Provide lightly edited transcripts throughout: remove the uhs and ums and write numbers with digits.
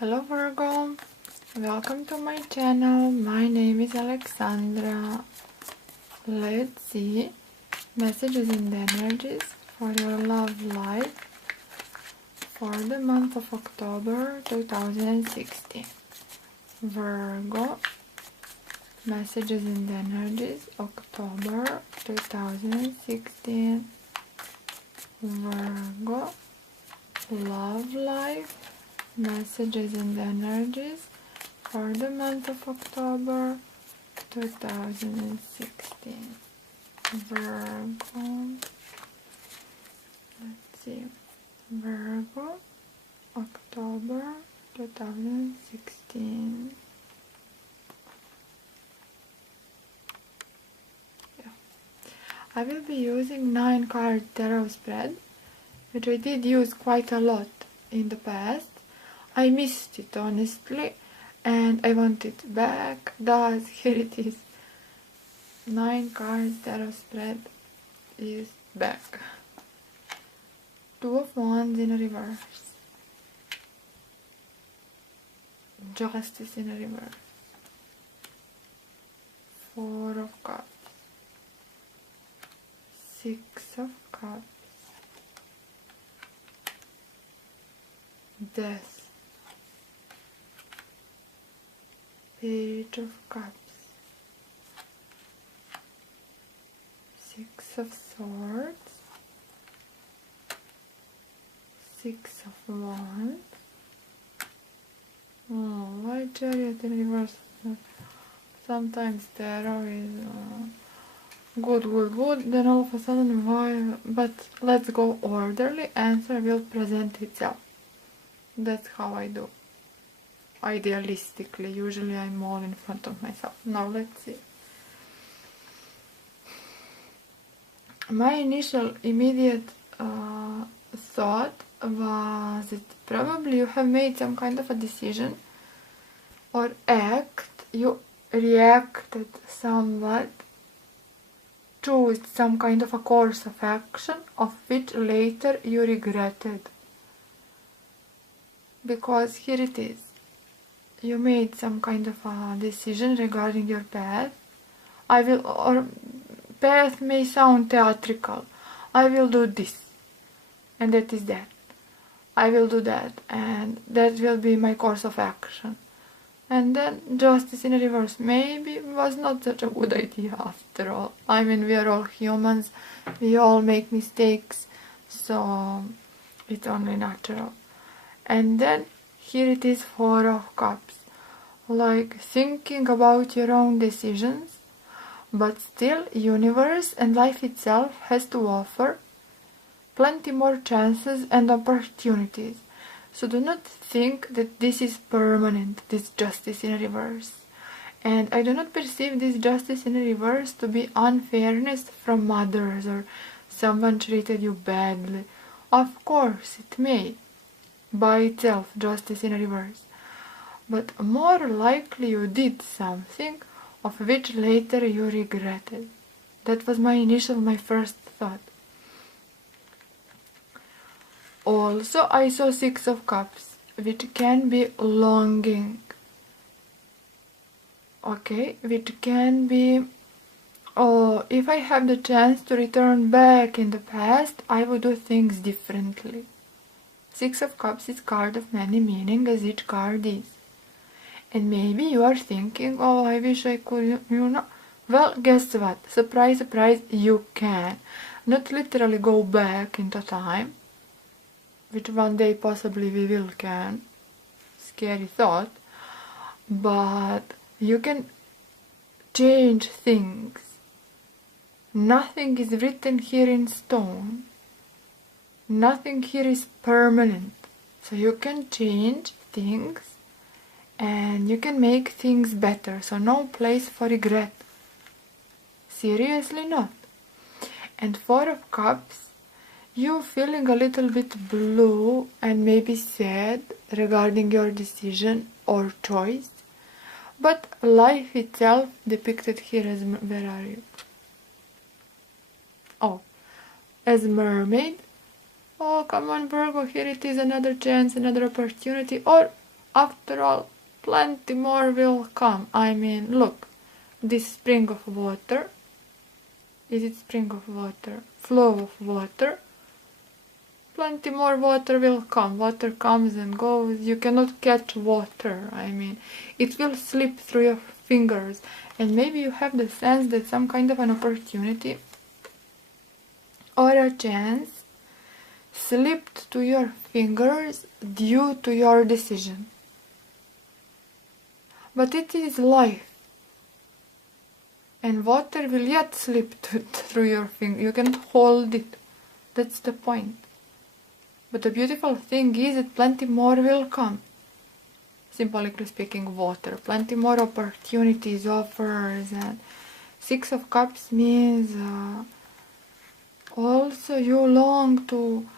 Hello Virgo, welcome to my channel. My name is Alexandra. Let's see messages and energies for your love life for the month of October 2016. Virgo, messages and energies October 2016. Virgo, love life, messages and energies for the month of October 2016. Virgo, let's see, Virgo, October 2016. I will be using 9 card tarot spread, which I did use quite a lot in the past. I missed it honestly and I want it back. Thus, here it is. 9 card tarot spread is back. 2 of Wands in a reverse. Justice in a reverse. 4 of Cups. 6 of Cups. Death. Page of Cups. 6 of Swords. 6 of Wands. Oh, why Chariot in reverse? Sometimes tarot is good, then all of a sudden why? But let's go orderly. Answer will present itself. That's how I do. Idealistically, usually I'm all in front of myself. Now let's see. My initial immediate thought was that probably you have made some kind of a decision or act, you reacted somewhat, chose some kind of a course of action of which later you regretted. Because here it is. You made some kind of a decision regarding your path. Or path may sound theatrical. I will do this. And that is that. I will do that. And that will be my course of action. And then justice in reverse maybe was not such a good idea after all. I mean, we are all humans. We all make mistakes. So it's only natural. And then here it is, 4 of Cups. Like thinking about your own decisions, but still universe and life itself has to offer plenty more chances and opportunities. So do not think that this is permanent, this justice in reverse. And I do not perceive this justice in reverse to be unfairness from others or someone treated you badly. Of course it may. By itself, justice in reverse. But more likely you did something of which later you regretted. That was my first thought. Also, I saw 6 of Cups, which can be longing. Okay, which can be, oh, if I have the chance to return back in the past, I would do things differently. 6 of Cups is card of many meaning, as each card is. And maybe you are thinking, oh, I wish I could, Well, guess what? Surprise, surprise, you can. Not literally go back into time, which one day possibly we will can. Scary thought. But you can change things. Nothing is written here in stone. Nothing here is permanent. So you can change things and you can make things better. So no place for regret. Seriously not. And 4 of Cups, you feeling a little bit blue and maybe sad regarding your decision or choice. But life itself depicted here as, where are you? Oh, as mermaid. Oh, come on, Virgo, here it is, another chance, another opportunity. Or after all, plenty more will come. I mean, look, this spring of water, is it spring of water? Flow of water. Plenty more water will come. Water comes and goes. You cannot catch water. I mean, it will slip through your fingers. And maybe you have the sense that some kind of an opportunity or a chance slipped to your fingers due to your decision. But it is life. And water will yet slip through your finger. You cannot hold it. That's the point. But the beautiful thing is that plenty more will come. Symbolically speaking, water. Plenty more opportunities, offers. And Six of Cups means also you long to...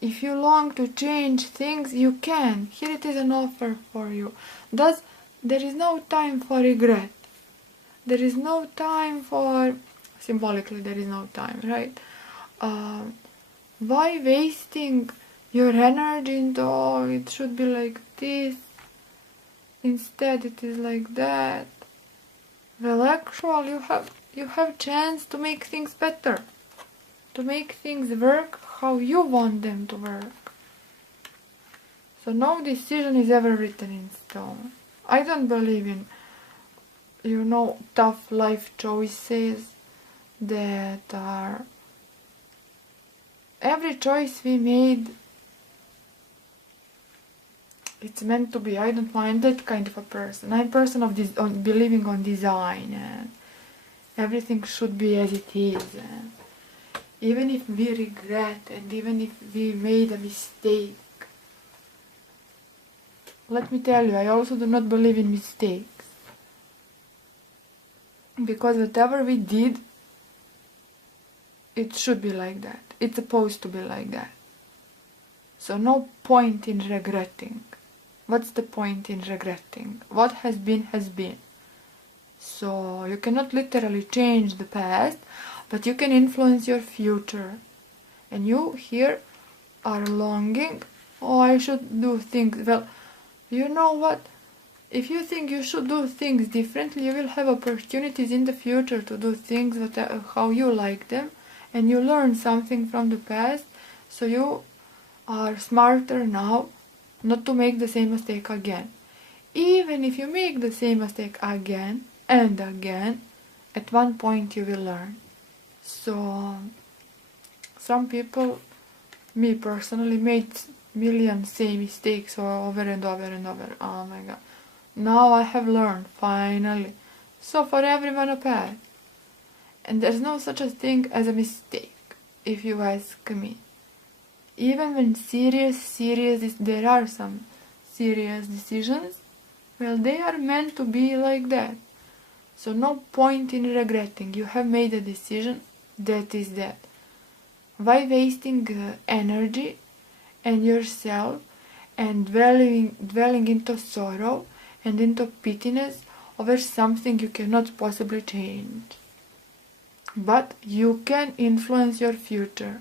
If you long to change things, you can. Here it is an offer for you. Thus, there is no time for regret. There is no time for... Symbolically, there is no time, right? Why wasting your energy into, oh, it should be like this, instead it is like that? Well, actually, you have chance to make things better, to make things work how you want them to work. So no decision is ever written in stone. I don't believe in, tough life choices that are... Every choice we made, it's meant to be. I don't mind that kind of a person. I'm a person of believing on design, and everything should be as it is. And even if we regret, and even if we made a mistake, let me tell you, I also do not believe in mistakes. Because whatever we did, it should be like that. It's supposed to be like that. So no point in regretting. What's the point in regretting? What has been has been. So you cannot literally change the past, but you can influence your future. And you here are longing, oh, I should do things. Well, you know what? If you think you should do things differently, you will have opportunities in the future to do things how you like them. And you learn something from the past, so you are smarter now not to make the same mistake again. Even if you make the same mistake again and again, at one point you will learn. So some people, me personally, made million same mistakes over and over and over. Oh my god. Now I have learned, finally. So for everyone a path. And there's no such a thing as a mistake, if you ask me. Even when there are some serious decisions, well, they are meant to be like that. So no point in regretting. You have made a decision, that is that. Why wasting energy and yourself and dwelling into sorrow and into pittiness over something you cannot possibly change? But you can influence your future.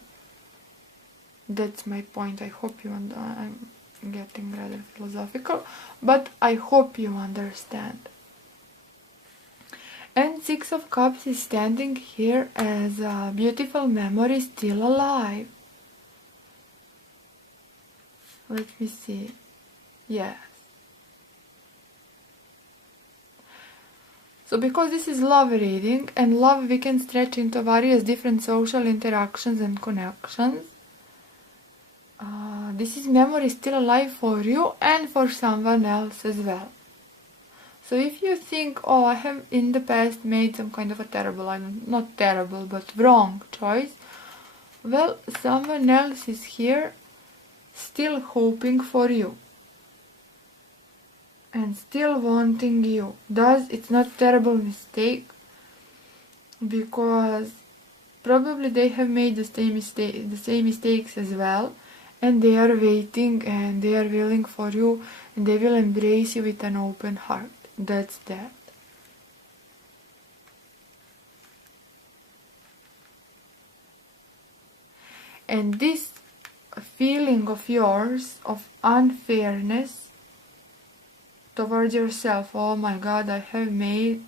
That's my point. I hope you I'm getting rather philosophical, but I hope you understand. And Six of Cups is standing here as a beautiful memory still alive. Let me see. Yes. So because this is love reading, and love we can stretch into various different social interactions and connections, this is memory still alive for you and for someone else as well. So if you think, oh, I have in the past made some kind of a not terrible, but wrong choice, well, someone else is here still hoping for you. And still wanting you. Thus, it's not terrible mistake, because probably they have made the same mistakes as well, and they are waiting and they are willing for you, and they will embrace you with an open heart. That's that. And this feeling of yours of unfairness towards yourself. Oh my God, I have made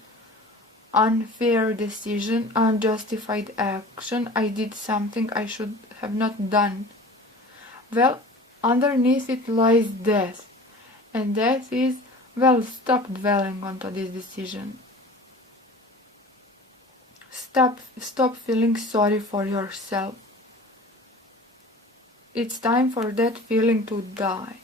unfair decision, unjustified action. I did something I should have not done. Well, underneath it lies death. And death is, well, stop dwelling onto this decision. Stop feeling sorry for yourself. It's time for that feeling to die.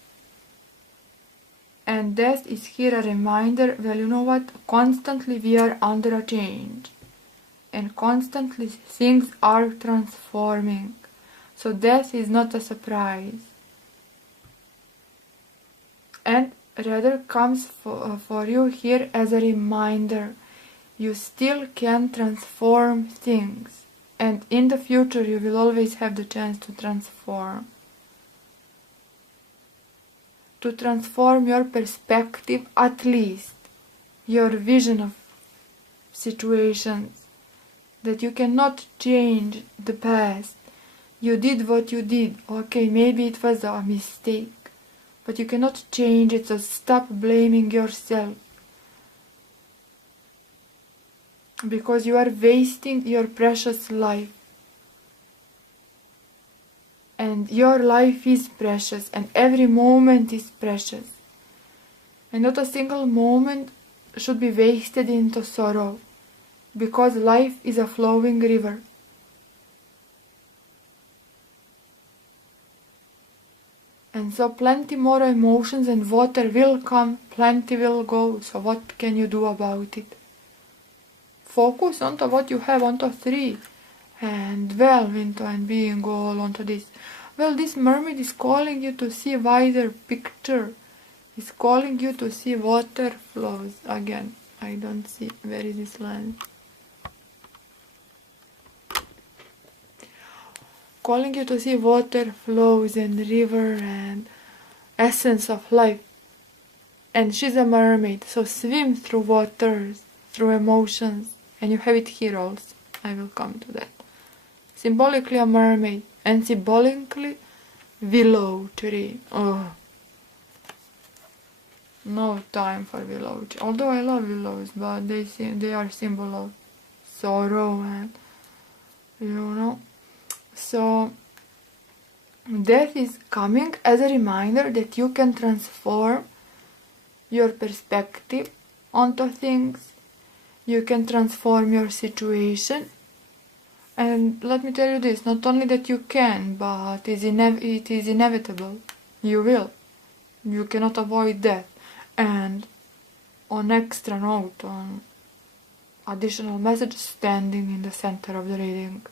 And death is here a reminder, well, you know what? Constantly we are under a change. And constantly things are transforming. So death is not a surprise. And rather comes for you here as a reminder. You still can transform things. And in the future you will always have the chance to transform. To transform your perspective, at least your vision of situations, that you cannot change the past. You did what you did, okay, maybe it was a mistake, but you cannot change it, so stop blaming yourself, because you are wasting your precious life. And your life is precious, and every moment is precious. And not a single moment should be wasted into sorrow, because life is a flowing river. And so plenty more emotions and water will come, plenty will go, so what can you do about it? Focus onto what you have, onto 3, and dwell into and being all onto this. Well, this mermaid is calling you to see a wider picture. It's calling you to see water flows. Again, I don't see, where is this lens? Calling you to see water flows and river and essence of life. And she's a mermaid, so swim through waters, through emotions. And you have it here also. I will come to that. Symbolically a mermaid, and symbolically willow tree. Oh, no time for willow tree. Although I love willows, but they are symbol of sorrow and, you know. So death is coming as a reminder that you can transform your perspective onto things. You can transform your situation. And let me tell you this, not only that you can, but it is inevitable. You will. You cannot avoid death. And on extra note, on additional message, standing in the center of the reading.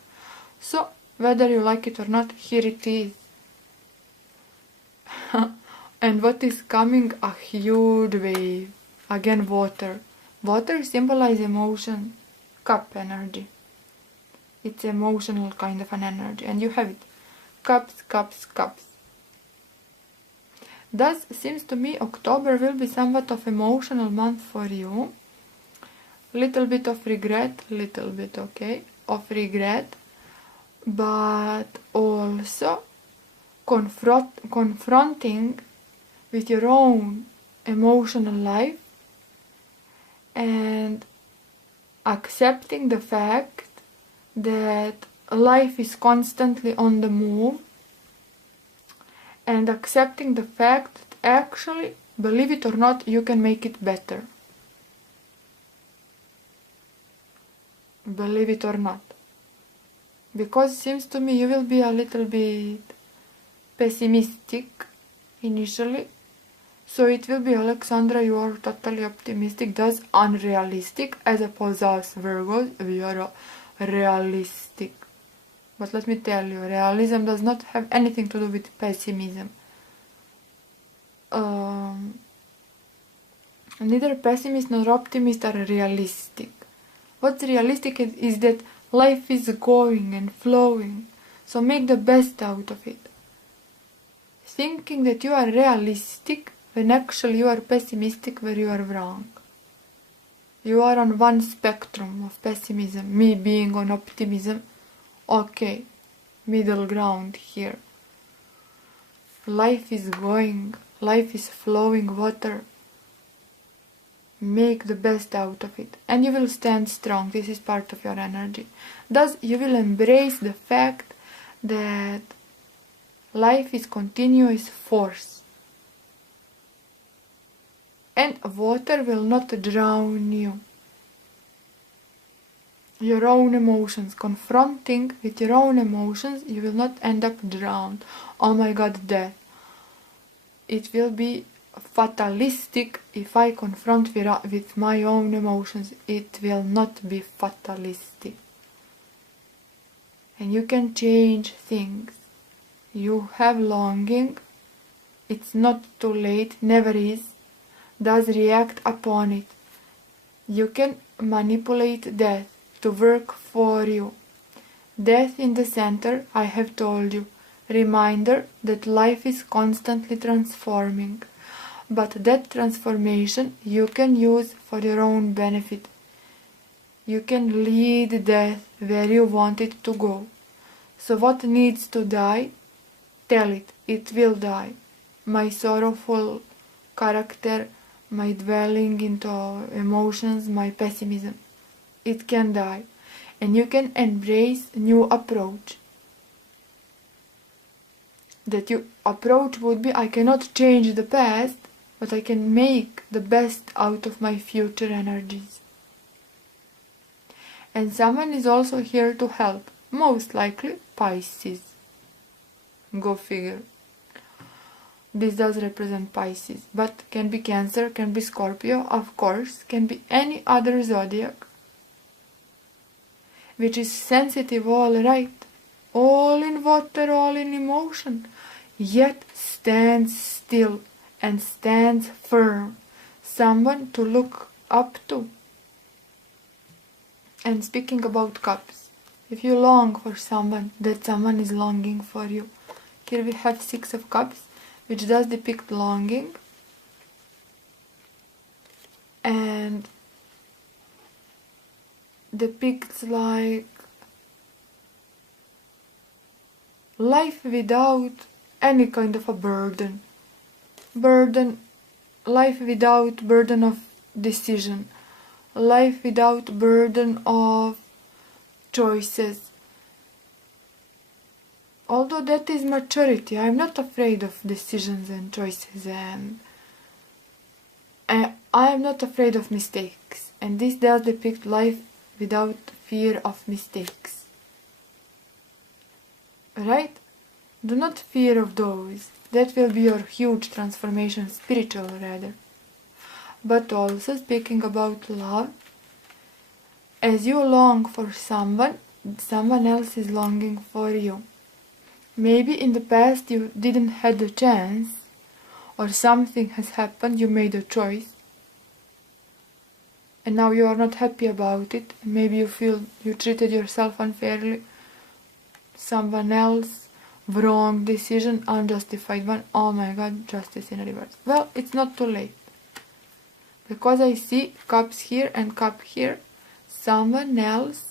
So, whether you like it or not, here it is. And what is coming? A huge wave. Again, water. Water symbolizes emotion, cup energy. It's emotional kind of an energy, and you have it. Cups, cups, cups. Thus, seems to me October will be somewhat of emotional month for you. Little bit of regret, little bit, okay, of regret, but also confronting with your own emotional life and accepting the fact that life is constantly on the move, and accepting the fact that actually, believe it or not, you can make it better. Believe it or not. Because it seems to me you will be a little bit pessimistic initially. So it will be, Alexandra, you are totally optimistic, thus unrealistic, as opposed to us Virgos, we are realistic. But let me tell you, realism does not have anything to do with pessimism. Neither pessimist nor optimist are realistic. What's realistic is that life is going and flowing, so make the best out of it. Thinking that you are realistic when actually you are pessimistic, where you are wrong. You are on one spectrum of pessimism, me being on optimism. Okay, middle ground here. Life is going, life is flowing water. make the best out of it, and you will stand strong. This is part of your energy. Thus, you will embrace the fact that life is continuous force, and water will not drown you. Your own emotions, confronting with your own emotions, you will not end up drowned. Oh my God, death. It will be fatalistic if I confront with my own emotions. It will not be fatalistic. And you can change things. You have longing. It's not too late, never is. Does react upon it. You can manipulate death to work for you. Death in the center, I have told you. Reminder that life is constantly transforming. But that transformation you can use for your own benefit. You can lead death where you want it to go. So what needs to die? Tell it. It will die. My sorrowful character, my dwelling into emotions, my pessimism. It can die. And you can embrace a new approach. That your approach would be, I cannot change the past, but I can make the best out of my future energies. And someone is also here to help. Most likely Pisces. Go figure. This does represent Pisces, but can be Cancer, can be Scorpio, of course, can be any other zodiac, which is sensitive, all right, all in water, all in emotion, yet stands still and stands firm, someone to look up to. And speaking about cups, if you long for someone, that someone is longing for you. Here we have 6 of Cups, which does depict longing, and depicts like life without any kind of a burden, life without burden of decision, life without burden of choices. Although that is maturity, I'm not afraid of decisions and choices, and I am not afraid of mistakes, and this does depict life without fear of mistakes. Right? Do not fear of those. That will be your huge transformation, spiritual rather. But also speaking about love, as you long for someone, someone else is longing for you. Maybe in the past you didn't have the chance, or something has happened, you made a choice, and now you are not happy about it. Maybe you feel you treated yourself unfairly, someone else, wrong decision, unjustified one. Oh my God, justice in reverse. Well, it's not too late. Because I see cups here and cup here, someone else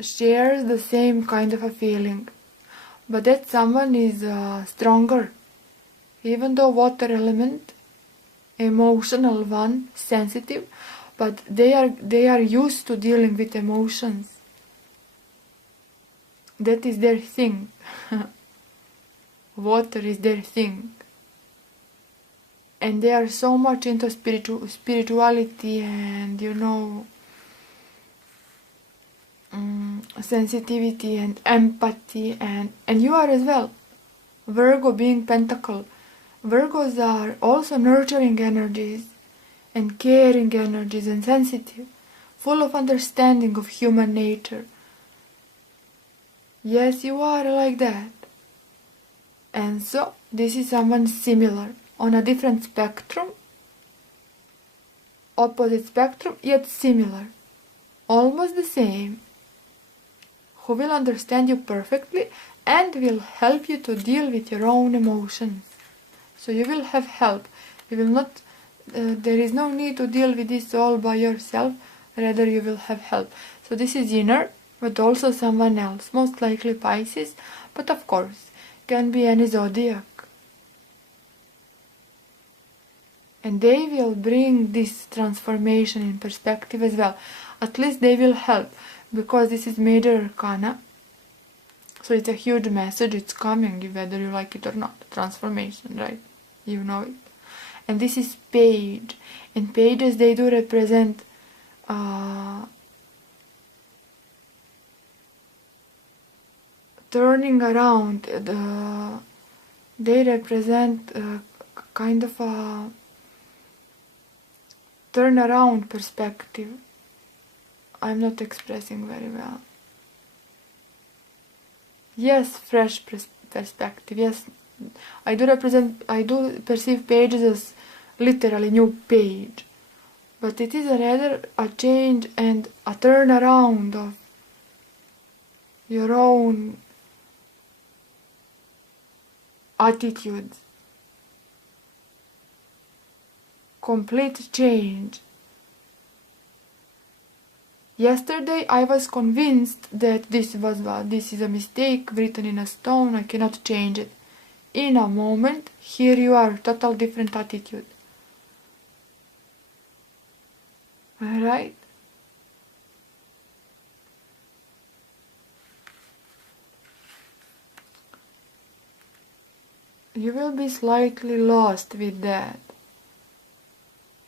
shares the same kind of a feeling, but that someone is stronger, even though water element, emotional one, sensitive, but they are used to dealing with emotions. That is their thing. Water is their thing, and they are so much into spirituality and sensitivity and empathy, and you are as well. Virgo being pentacle, Virgos are also nurturing energies and caring energies and sensitive, full of understanding of human nature. Yes, you are like that. And so this is someone similar on a different spectrum, opposite spectrum, yet similar, almost the same, who will understand you perfectly and will help you to deal with your own emotions. So you will have help. You will not, there is no need to deal with this all by yourself, rather you will have help. So this is inner, but also someone else, most likely Pisces, but of course, can be any zodiac. And they will bring this transformation in perspective as well. At least they will help, because this is major arcana. So it's a huge message, it's coming, whether you like it or not. Transformation, right? You know it. And this is page. And pages, they do represent turning around. They represent kind of a turnaround perspective. I'm not expressing very well. Yes, fresh perspective. Yes, I do perceive pages as literally new page, but it is rather a change and a turnaround of your own attitudes. Complete change. Yesterday I was convinced that this is a mistake written in a stone, I cannot change it. In a moment, here you are, total different attitude. Alright? You will be slightly lost with that.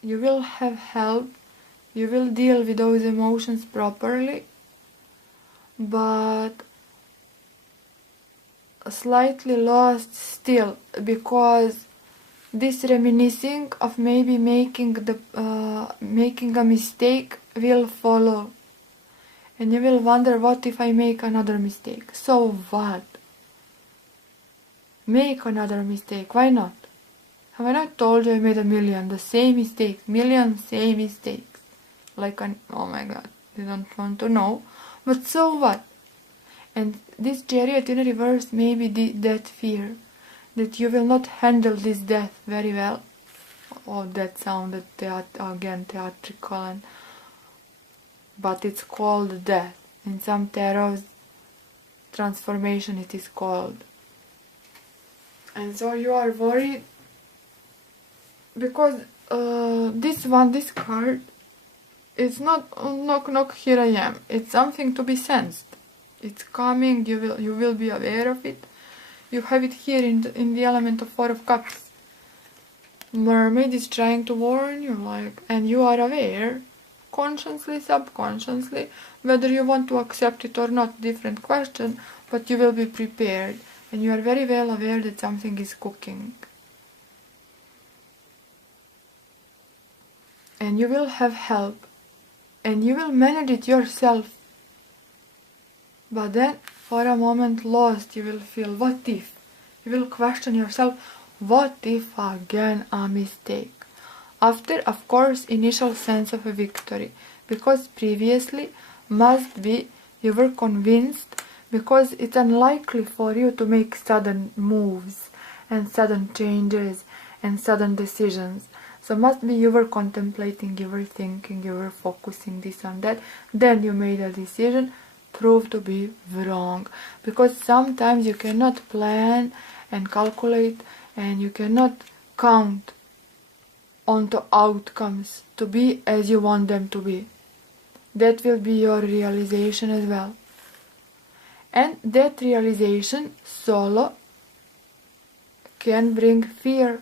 You will have help. You will deal with those emotions properly, but slightly lost still, because this reminiscing of maybe making a mistake will follow, and you will wonder, what if I make another mistake? So what? Make another mistake. Why not? Have I not told you I made a million the same mistakes? Same mistakes. Oh my god, you don't want to know. But so what? And this Chariot in reverse may be that fear, that you will not handle this death very well. Oh, that sounded again theatrical, but it's called death. In some tarots, transformation it is called. And so you are worried, because this card, it's not knock knock, here I am. It's something to be sensed. It's coming, you will be aware of it. You have it here in the element of Four of Cups. Mermaid is trying to warn you, and you are aware, consciously, subconsciously, whether you want to accept it or not, different question, but you will be prepared, and you are very well aware that something is cooking. And you will have help, and you will manage it yourself. But then, for a moment lost, you will feel, what if? You will question yourself, what if again a mistake? After, of course, initial sense of a victory, because previously must be you were convinced, because it's unlikely for you to make sudden moves and sudden changes and sudden decisions. So must be you were contemplating, you were thinking, you were focusing this on that, then you made a decision, proved to be wrong. Because sometimes you cannot plan and calculate, and you cannot count on the outcomes to be as you want them to be. That will be your realization as well. And that realization solo can bring fear.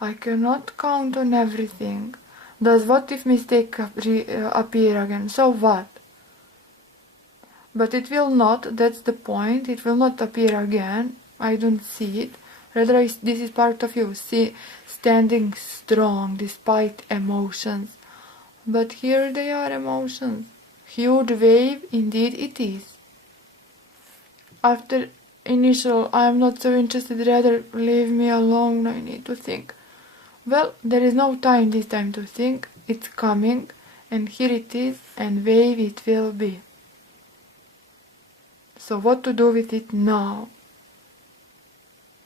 I cannot count on everything. Does what if mistake appear again? So what? But it will not, that's the point, it will not appear again. I don't see it. Rather, this is part of you, standing strong despite emotions. But here they are, emotions. Huge wave, indeed it is. After initial, I am not so interested, rather leave me alone, I need to think. Well, there is no time this time to think, it's coming, and here it is, and wave it will be. So what to do with it now?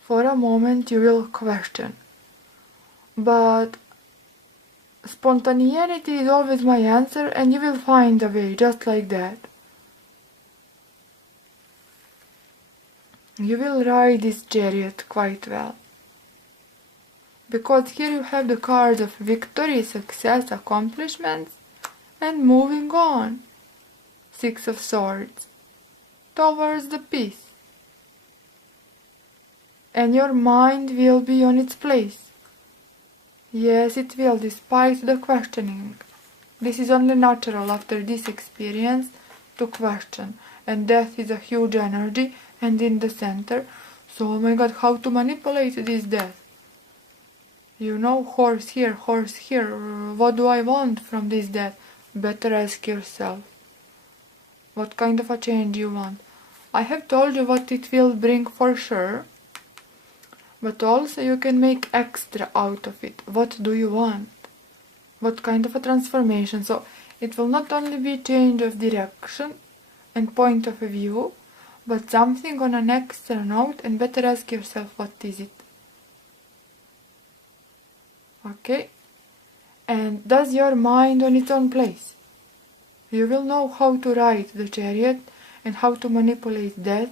For a moment you will question. But spontaneity is always my answer, and you will find a way, just like that. You will ride this chariot quite well. Because here you have the cards of victory, success, accomplishments, and moving on. Six of Swords. Towards the peace. And your mind will be on its place. Yes, it will, despite the questioning. This is only natural after this experience to question. And death is a huge energy and in the center. So, oh my god, how to manipulate this death? You know, horse here, what do I want from this death? Better ask yourself. What kind of a change you want? I have told you what it will bring for sure. But also you can make extra out of it. What do you want? What kind of a transformation? So it will not only be change of direction and point of view, but something on an extra note, and better ask yourself what is it. Okay? And does your mind on its own place? You will know how to ride the chariot and how to manipulate death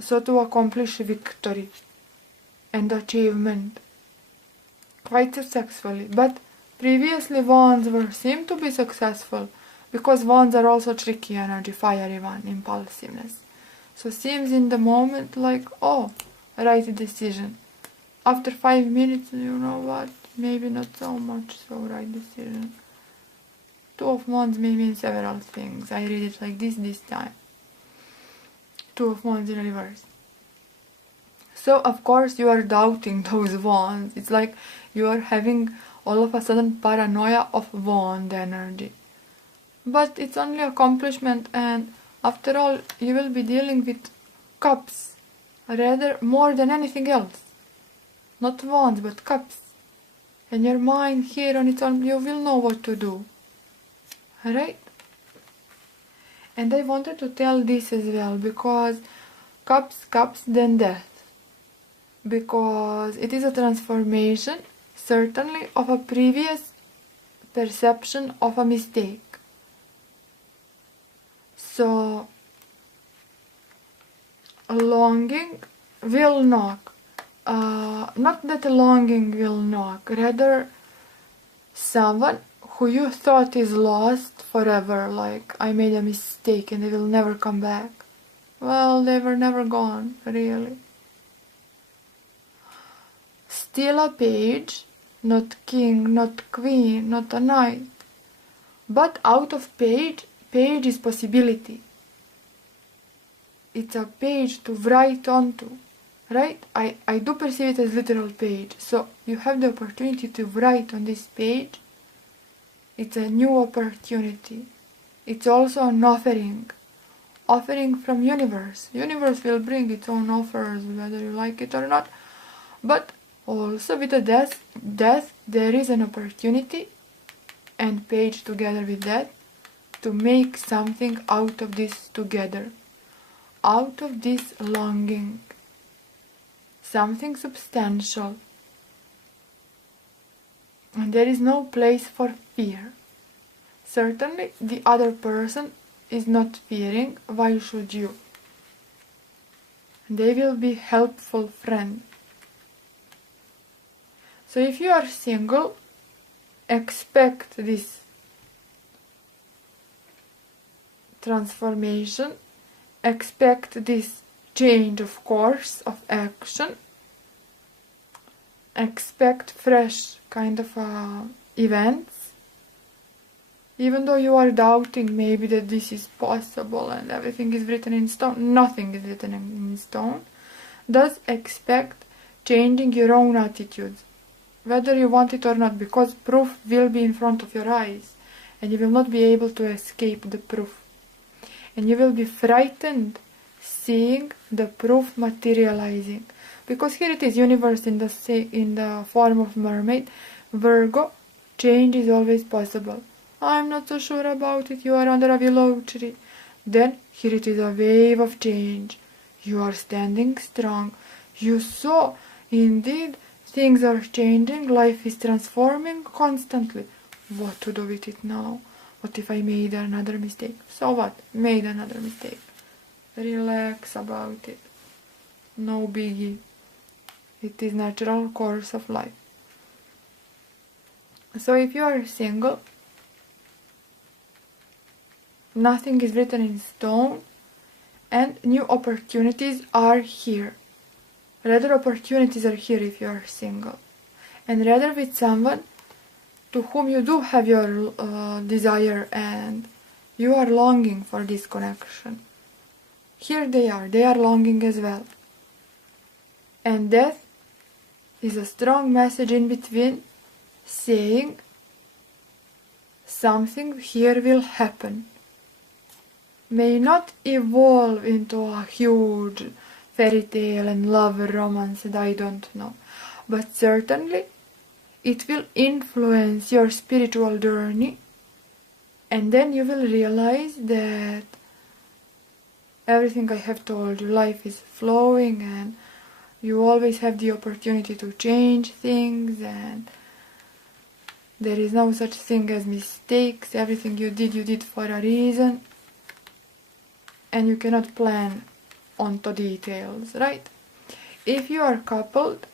so to accomplish victory and achievement quite successfully. But previously wands were seemed to be successful because wands are also tricky energy, fiery one, impulsiveness. So seems in the moment like, oh, right decision. After 5 minutes, you know what, maybe not so much so right decision. Two of Wands may mean several things. I read it like this time. Two of Wands in reverse. So, of course, you are doubting those wands. It's like you are having all of a sudden paranoia of wand energy. But it's only accomplishment, and after all, you will be dealing with cups, rather more than anything else. Not wands, but cups. And your mind here on its own, you will know what to do. Alright? And I wanted to tell this as well, because cups, then death. Because it is a transformation, certainly, of a previous perception of a mistake. So, a longing will knock. Not that a longing will knock, rather someone who you thought is lost forever, like I made a mistake and they will never come back. Well, they were never gone, really. Still a page, not king, not queen, not a knight. But out of page is possibility. It's a page to write onto, right? I do perceive it as literal page. So you have the opportunity to write on this page. It's a new opportunity. It's also an offering. Offering from universe. Universe will bring its own offers, whether you like it or not. But also with the death, there is an opportunity, and page together with that, to make something out of this together. Out of this longing. Something substantial. And there is no place for fear. Certainly the other person is not fearing. Why should you? They will be helpful friend. So if you are single, expect this transformation, expect this change of course of action, expect fresh kind of events. Even though you are doubting maybe that this is possible and everything is written in stone, nothing is written in stone. Thus expect changing your own attitudes, whether you want it or not, because proof will be in front of your eyes and you will not be able to escape the proof. And you will be frightened seeing the proof materializing. Because here it is, universe in the form of mermaid, Virgo, change is always possible. I'm not so sure about it, you are under a willow tree. Then here it is, a wave of change. You are standing strong. You saw, indeed, things are changing, life is transforming constantly. What to do with it now? What if I made another mistake? So what? Made another mistake. Relax about it. No biggie. It is natural course of life. So if you are single, nothing is written in stone, and new opportunities are here. Rather, opportunities are here if you are single, and rather with someone to whom you do have your desire and you are longing for this connection. Here they are longing as well. And death is a strong message in between, saying something here will happen. May not evolve into a huge fairy tale and love romance, and I don't know, but certainly it will influence your spiritual journey, and then you will realize that everything I have told you, life is flowing and you always have the opportunity to change things, and there is no such thing as mistakes. Everything you did for a reason, and you cannot plan onto details, right? If you are coupled,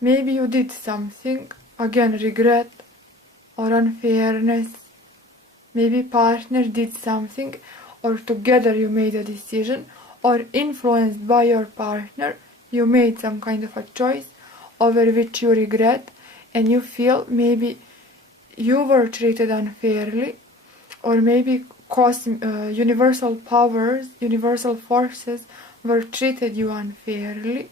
maybe you did something, again regret or unfairness, maybe partner did something, or together you made a decision, or influenced by your partner, you made some kind of a choice over which you regret, and you feel maybe you were treated unfairly, or maybe universal powers, universal forces were treated you unfairly,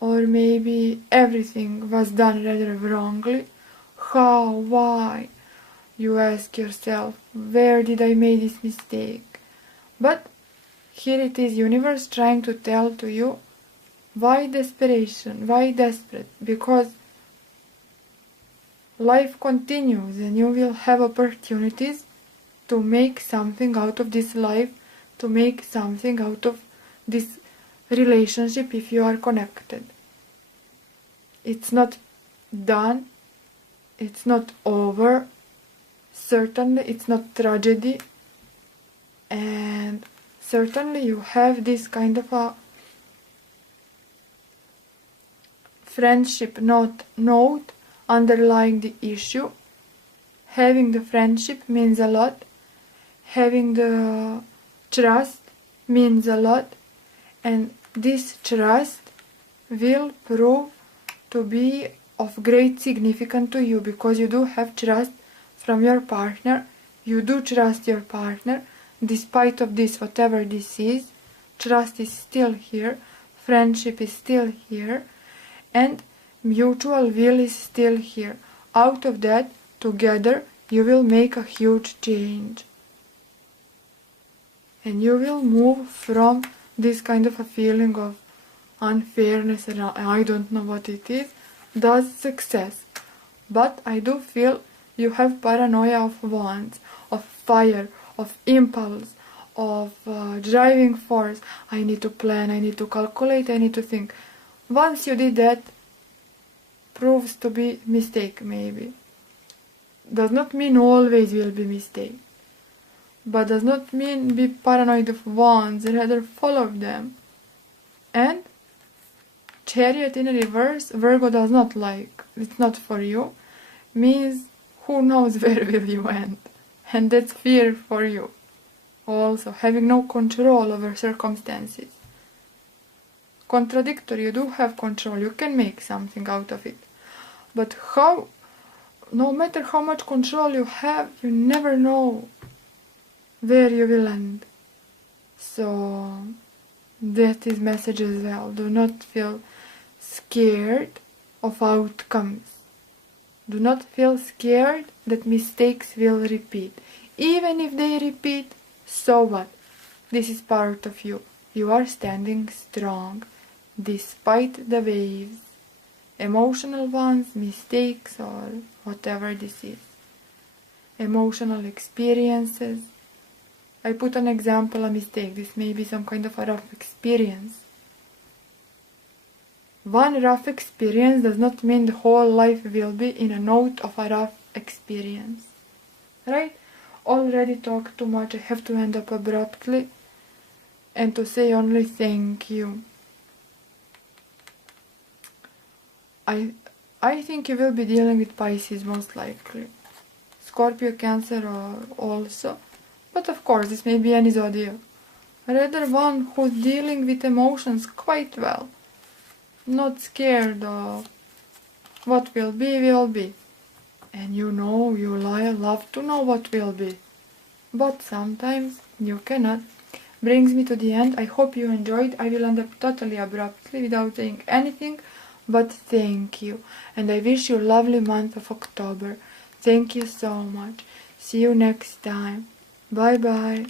or maybe everything was done rather wrongly. How? Why? You ask yourself, where did I make this mistake? But here it is, universe trying to tell to you, why desperation? Why desperate? Because life continues and you will have opportunities to make something out of this life, to make something out of this relationship if you are connected. It's not done, it's not over, certainly it's not tragedy, and certainly you have this kind of a friendship note underlying the issue. Having the friendship means a lot, having the trust means a lot, and this trust will prove to be of great significance to you, because you do have trust from your partner, you do trust your partner, despite of this, whatever this is, trust is still here, friendship is still here, and mutual will is still here. Out of that, together, you will make a huge change. And you will move from this kind of a feeling of unfairness, and I don't know what it is, does success. But I do feel you have paranoia of wands, of fire, of impulse, of driving force. I need to plan, I need to calculate, I need to think. Once you did that, proves to be mistake maybe. Does not mean always will be mistake. But does not mean be paranoid of wands, rather follow them. And Chariot in reverse, Virgo does not like. It's not for you. Means who knows where will you end. And that's fear for you. Also, having no control over circumstances. Contradictory, you do have control. You can make something out of it. But how, no matter how much control you have, you never know where you will end. So that is message as well. Do not feel scared of outcomes. Do not feel scared that mistakes will repeat. Even if they repeat, so what? This is part of you. You are standing strong, despite the waves. Emotional ones, mistakes, or whatever this is. Emotional experiences. I put an example, a mistake. This may be some kind of a rough experience. One rough experience does not mean the whole life will be in a note of a rough experience. Right? Already talked too much. I have to end up abruptly and to say only thank you. I think you will be dealing with Pisces most likely. Scorpio, Cancer also. But of course, this may be any zodiac. Rather one who's dealing with emotions quite well. Not scared of what will be, will be. And you know, you love to know what will be. But sometimes you cannot. Brings me to the end. I hope you enjoyed. I will end up totally abruptly without saying anything, but thank you. And I wish you a lovely month of October. Thank you so much. See you next time. Bye bye.